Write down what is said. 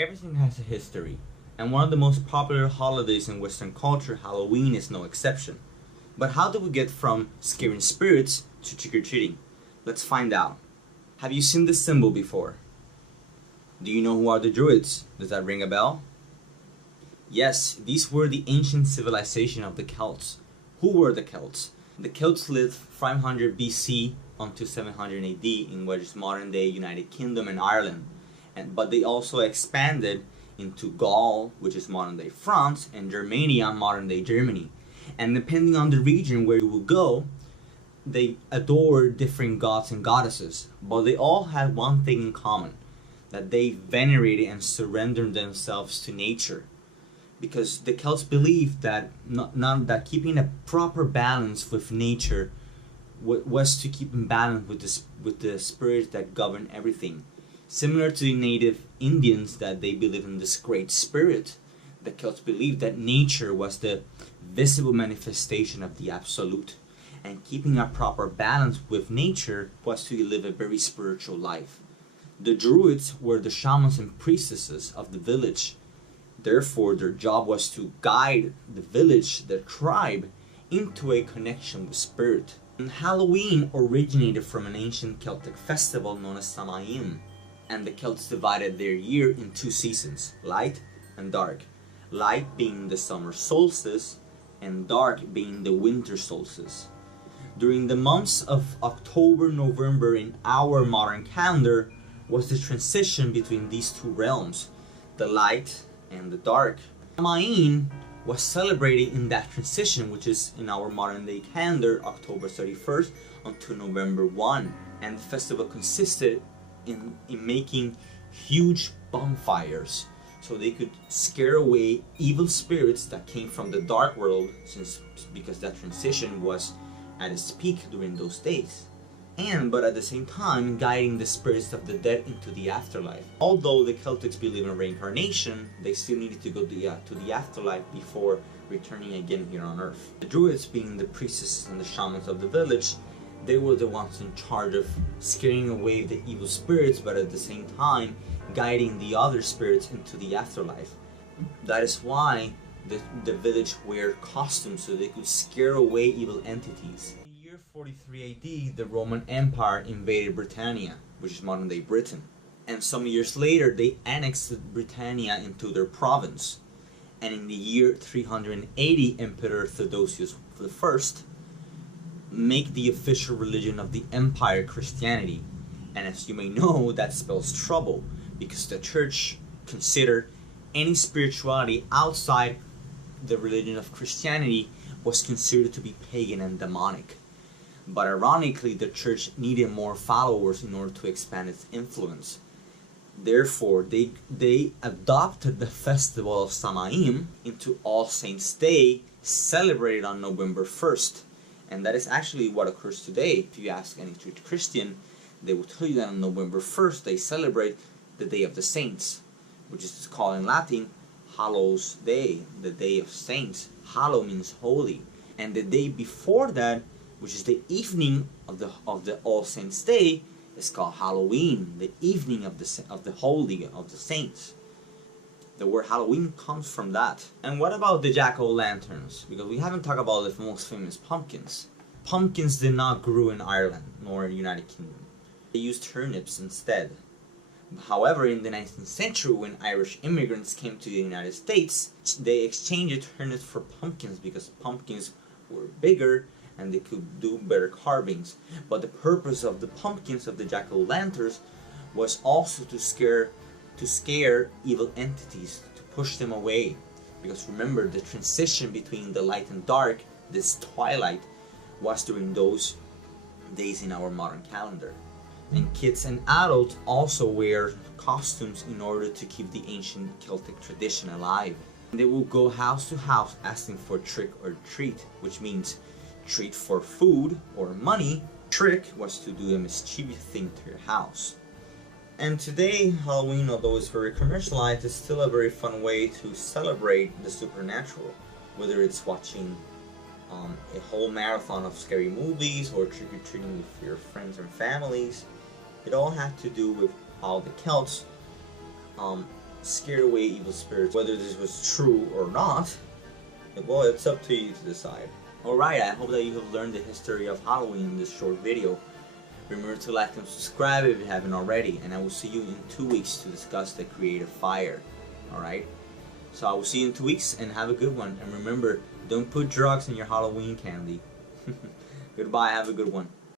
Everything has a history, and one of the most popular holidays in Western culture, Halloween, is no exception. But how do we get from scaring spirits to trick-or-treating? Let's find out. Have you seen this symbol before? Do you know who are the Druids? Does that ring a bell? Yes, these were the ancient civilization of the Celts. Who were the Celts? The Celts lived 500 BC until 700 AD in what is modern day United Kingdom and Ireland. But they also expanded into Gaul, which is modern day France, and Germania, modern day Germany. And depending on the region where you will go, they adored different gods and goddesses. But they all had one thing in common, that they venerated and surrendered themselves to nature. Because the Celts believed that that keeping a proper balance with nature was to keep in balance with the spirit that governed everything. Similar to the native Indians, that they believe in this great spirit, the Celts believed that nature was the visible manifestation of the absolute, and keeping a proper balance with nature was to live a very spiritual life. The Druids were the shamans and priestesses of the village. Therefore, their job was to guide the village, the tribe, into a connection with spirit. And Halloween originated from an ancient Celtic festival known as Samain. And the Celts divided their year in two seasons, light and dark. Light being the summer solstice and dark being the winter solstice. During the months of October, November in our modern calendar was the transition between these two realms, the light and the dark. Samain was celebrated in that transition, which is in our modern day calendar, October 31st until November 1. And the festival consisted in making huge bonfires so they could scare away evil spirits that came from the dark world, because that transition was at its peak during those days. But at the same time guiding the spirits of the dead into the afterlife. Although the Celtics believe in reincarnation, they still needed to go to the afterlife before returning again here on Earth. The Druids, being the priestesses and the shamans of the village, they were the ones in charge of scaring away the evil spirits, but at the same time guiding the other spirits into the afterlife. That is why the village wear costumes, so they could scare away evil entities. In the year 43 AD, the Roman Empire invaded Britannia, which is modern day Britain. And some years later, they annexed Britannia into their province. And in the year 380, Emperor Theodosius I make the official religion of the empire Christianity. And as you may know, that spells trouble, because the church considered any spirituality outside the religion of Christianity was considered to be pagan and demonic. But ironically, the church needed more followers in order to expand its influence. Therefore, they adopted the festival of Samain into All Saints' Day, celebrated on November 1st. And that is actually what occurs today. If you ask any true Christian, they will tell you that on November 1st they celebrate the Day of the Saints, which is called in Latin Hallows Day, the Day of Saints. Hallow means holy. And the day before that, which is the evening of the All Saints' Day, is called Halloween, the evening of the holy of the saints. The word Halloween comes from that. And what about the jack-o'-lanterns? Because we haven't talked about the most famous pumpkins. Pumpkins did not grow in Ireland nor in the United Kingdom. They used turnips instead. However, in the 19th century, when Irish immigrants came to the United States, they exchanged turnips for pumpkins because pumpkins were bigger and they could do better carvings. But the purpose of the pumpkins, of the jack-o'-lanterns, was also to scare evil entities, to push them away. Because remember, the transition between the light and dark, this twilight, was during those days in our modern calendar. And kids and adults also wear costumes in order to keep the ancient Celtic tradition alive. They will go house to house asking for trick or treat, which means treat for food or money. Trick was to do a mischievous thing to your house. And today, Halloween, although it's very commercialized, is still a very fun way to celebrate the supernatural. Whether it's watching a whole marathon of scary movies or trick-or-treating with your friends and families, it all had to do with how the Celts scared away evil spirits. Whether this was true or not, well, it's up to you to decide. Alright, I hope that you have learned the history of Halloween in this short video. Remember to like and subscribe if you haven't already, and I will see you in 2 weeks to discuss the creative fire. Alright? So I will see you in 2 weeks, and have a good one. And remember, don't put drugs in your Halloween candy. Goodbye, have a good one.